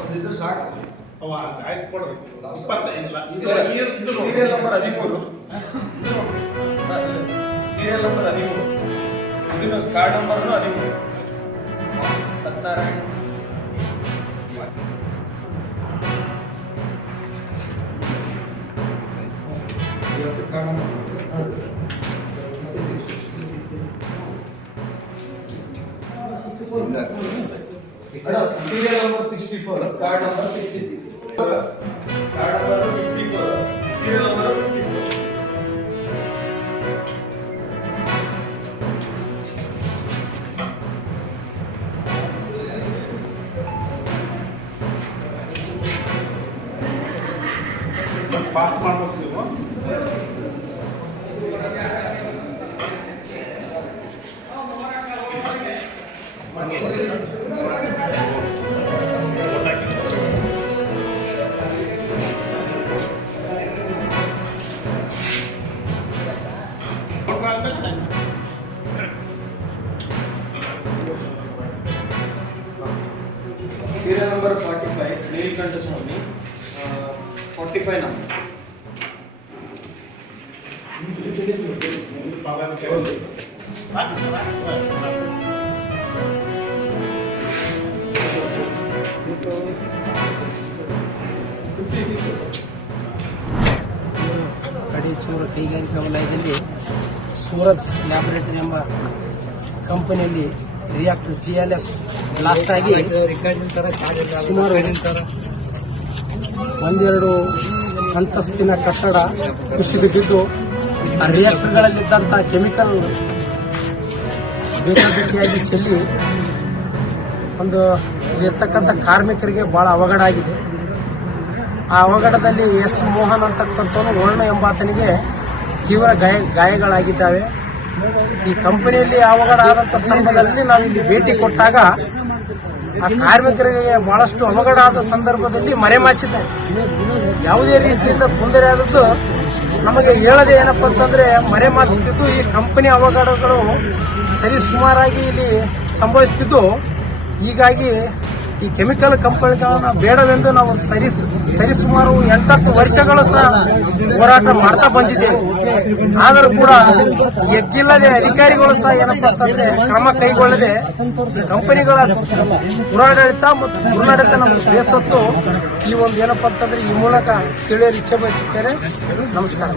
ಒಂದಿದ್ರೆ ಸಾಕು. ಆಯ್ತು ಕೊಡ್ರಿ. 25 ಸೀರಿಯಲ್ ನಂಬರ್ 13. Serial number 13. ಇದನ್ನು card number 13. Satyanarayana serial number 64, card number 66, card number 54, serial number 54. Pass ಮಾಡ್ಬೇಕು serial number 45, Neelkanta Swami, 45 number. Kadechur ಕೈಗಾರಿಕಾ ವಲಯದಲ್ಲಿ ಸೂರಜ್ ಲ್ಯಾಬೊರೇಟರಿ ಎಂಬ ಕಂಪನಿಯಲ್ಲಿ ರಿಯಾಕ್ಟರ್ GLS ಬ್ಲಾಸ್ಟ್ ಆಗಿ ಸುಮಾರು 12 ಅಂತಸ್ತಿನ ಕಟ್ಟಡ ಕುಸಿದು ಬಿದ್ದು ಆ ರಿಯಾಕ್ಟರ್ಗಳಲ್ಲಿದ್ದಂಥ ಕೆಮಿಕಲ್ ಬೇಕಾಬಿಟ್ಟಿಯಾಗಿ ಚೆಲ್ಲಿ ಒಂದು ಇರ್ತಕ್ಕಂಥ ಕಾರ್ಮಿಕರಿಗೆ ಬಹಳ ಅವಘಡ ಆಗಿದೆ. ಆ ಅವಘಡದಲ್ಲಿ ಎಸ್ ಮೋಹನ್ ಅಂತಕ್ಕಂಥವನು ವರ್ಣ ಎಂಬಾತನಿಗೆ ತೀವ್ರ ಗಾಯಗಳಾಗಿದ್ದಾವೆ. ಈ ಕಂಪನಿಯಲ್ಲಿ ಅವಘಡ ಆದಂಥ ಸಂದರ್ಭದಲ್ಲಿ ನಾವಿಲ್ಲಿ ಭೇಟಿ ಕೊಟ್ಟಾಗ ಆ ಕಾರ್ಮಿಕರಿಗೆ ಬಹಳಷ್ಟು ಅವಘಡ ಆದ ಸಂದರ್ಭದಲ್ಲಿ ಮರೆಮಾಚಿದ್ದಾರೆ. ಯಾವುದೇ ರೀತಿಯಿಂದ ತೊಂದರೆ ಆದದ್ದು ನಮಗೆ ಹೇಳದೆ ಏನಪ್ಪ ಅಂತಂದ್ರೆ ಮರೆಮಾಚುತ್ತಿದ್ದು ಈ ಕಂಪನಿ ಅವಘಡಗಳು ಸರಿ ಸುಮಾರಾಗಿ ಇಲ್ಲಿ ಸಂಭವಿಸುತ್ತಿದ್ದು, ಹೀಗಾಗಿ ಈ ಕೆಮಿಕಲ್ ಕಂಪನಿಗಳನ್ನ ಬೇಡವೆಂದು ನಾವು ಸರಿಸುಮಾರು 8-10 ವರ್ಷಗಳು ಸಹ ಹೋರಾಟ ಮಾಡ್ತಾ ಬಂದಿದ್ದೇವೆ. ಆದರೂ ಕೂಡ ಎಗ್ಗಿಲ್ಲದೆ ಅಧಿಕಾರಿಗಳು ಸಹ ಏನಪ್ಪ ಅಂತಂದ್ರೆ ಕ್ರಮ ಕೈಗೊಳ್ಳದೆ ಕಂಪನಿಗಳ ದುರಾಡಳಿತ ಮತ್ತು ದುರ್ನಾಡಳಿತ ನಮಗೆ ಬೇಸತ್ತು ಈ ಒಂದು ಏನಪ್ಪ ಅಂತಂದ್ರೆ ಈ ಮೂಲಕ ತಿಳಿಯಲು ಇಚ್ಛೆ ಬಯಸುತ್ತೇನೆ. ನಮಸ್ಕಾರ.